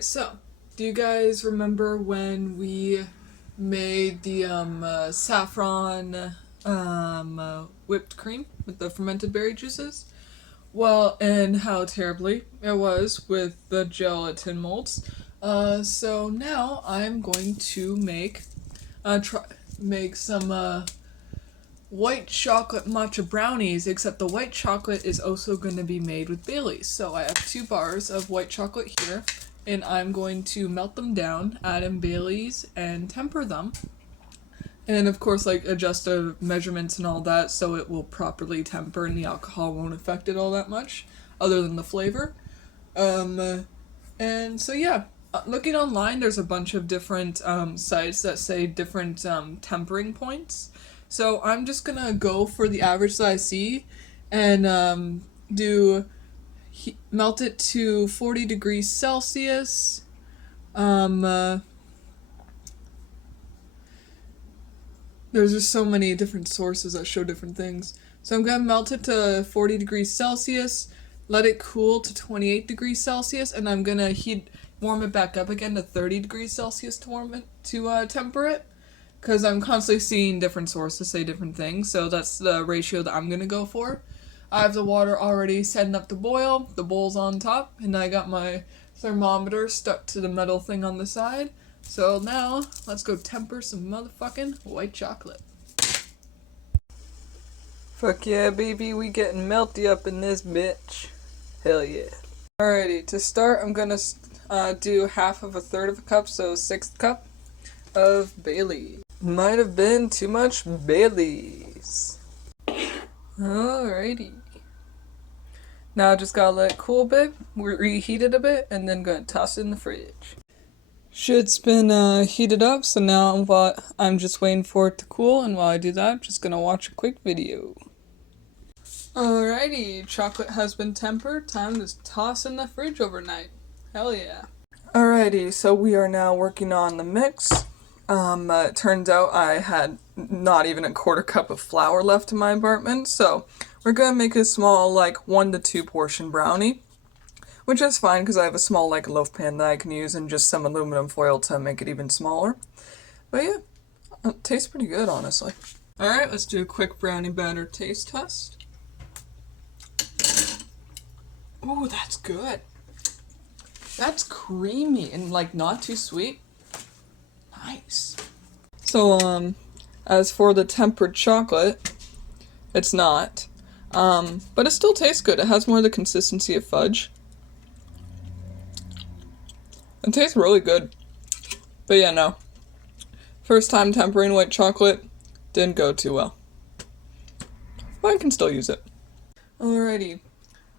So, do you guys remember when we made the saffron whipped cream with the fermented berry juices? Well, and how terribly it was with the gelatin molds. So now I'm going to make some white chocolate matcha brownies, except the white chocolate is also going to be made with Baileys. So I have 2 bars of white chocolate here, and I'm going to melt them down, add in Baileys, and temper them. And of course, like adjust the measurements and all that so it will properly temper and the alcohol won't affect it all that much, other than the flavor. And so yeah, looking online, there's a bunch of different sites that say different tempering points. So I'm just gonna go for the average that I see, and do melt it to 40 degrees Celsius. Um, uh, there's just so many different sources that show different things. So I'm gonna melt it to 40 degrees Celsius, let it cool to 28 degrees Celsius, and I'm gonna warm it back up again to 30 degrees Celsius to temper it. Because I'm constantly seeing different sources say different things, so that's the ratio that I'm gonna go for. I have the water already setting up to boil, the bowl's on top, and I got my thermometer stuck to the metal thing on the side. So now, let's go temper some motherfucking white chocolate. Fuck yeah, baby, we getting melty up in this bitch. Hell yeah. Alrighty, to start, I'm gonna do half of a third of a cup, so 1/6 cup of Bailey. Might have been too much Baileys. Alrighty. Now I just gotta let it cool a bit, reheat it a bit, and then gonna toss it in the fridge. Shit's been heated up, so now I'm just waiting for it to cool, and while I do that, I'm just gonna watch a quick video. Alrighty, chocolate has been tempered, time to toss in the fridge overnight. Hell yeah. Alrighty, so we are now working on the mix. It turns out I had not even a quarter cup of flour left in my apartment, so we're gonna make a small, like, 1 to 2 portion brownie. Which is fine, because I have a small, like, loaf pan that I can use and just some aluminum foil to make it even smaller. But yeah, it tastes pretty good, honestly. Alright, let's do a quick brownie batter taste test. Ooh, that's good. That's creamy and, like, not too sweet. Nice. So, as for the tempered chocolate, it's not. But it still tastes good. It has more of the consistency of fudge. It tastes really good. But yeah, no. First time tempering white chocolate, didn't go too well. But I can still use it. Alrighty.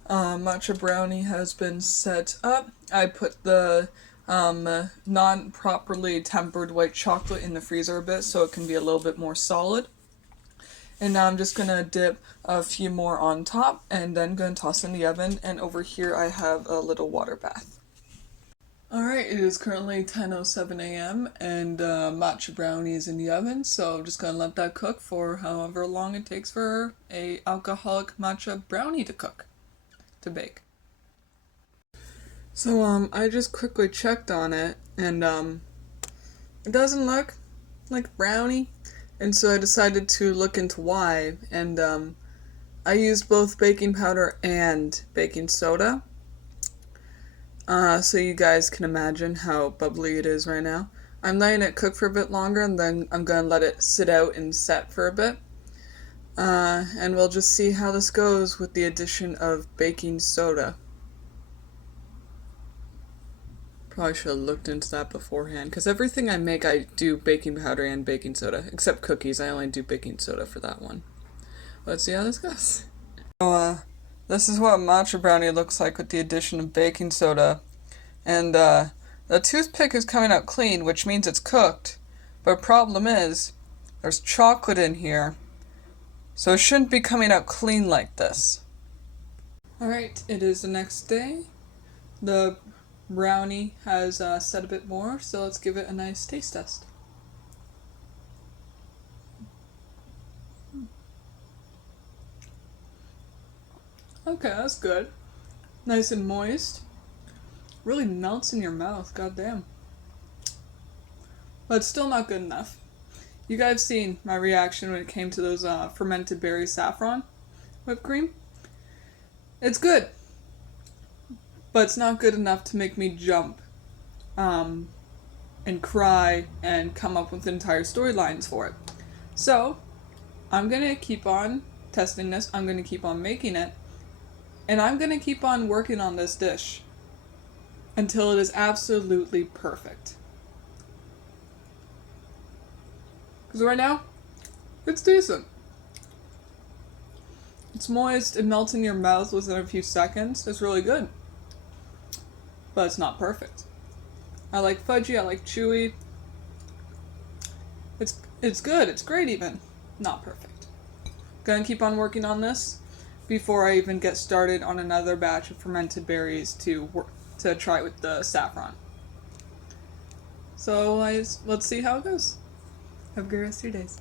Matcha brownie has been set up. I put the non-properly tempered white chocolate in the freezer a bit so it can be a little bit more solid. And now I'm just gonna dip a few more on top and then gonna toss in the oven, and over here I have a little water bath. Alright, it is currently 10:07 a.m. and matcha brownie is in the oven, so I'm just gonna let that cook for however long it takes for a alcoholic matcha brownie to bake. So, I just quickly checked on it, and, it doesn't look like brownie, and so I decided to look into why, and, I used both baking powder and baking soda, so you guys can imagine how bubbly it is right now. I'm letting it cook for a bit longer, and then I'm gonna let it sit out and set for a bit. And we'll just see how this goes with the addition of baking soda. Probably should have looked into that beforehand, because everything I make I do baking powder and baking soda, except cookies. I only do baking soda for that one. Let's see how this goes. So, this is what a matcha brownie looks like with the addition of baking soda. And, the toothpick is coming out clean, which means it's cooked. But problem is, there's chocolate in here, so it shouldn't be coming out clean like this. Alright, it is the next day. The brownie has set a bit more, so let's give it a nice taste test. Okay, that's good. Nice and moist. Really melts in your mouth, goddamn. But it's still not good enough. You guys seen my reaction when it came to those fermented berry saffron whipped cream? It's good, but it's not good enough to make me jump and cry and come up with entire storylines for it. So I'm gonna keep on testing this, I'm gonna keep on making it, and I'm gonna keep on working on this dish until it is absolutely perfect. Because right now, it's decent. It's moist, it melts in your mouth within a few seconds. It's really good. But it's not perfect. I like fudgy, I like chewy. It's good, it's great even. Not perfect. Gonna keep on working on this before I even get started on another batch of fermented berries to try with the saffron. So let's see how it goes. Have a great rest of your days.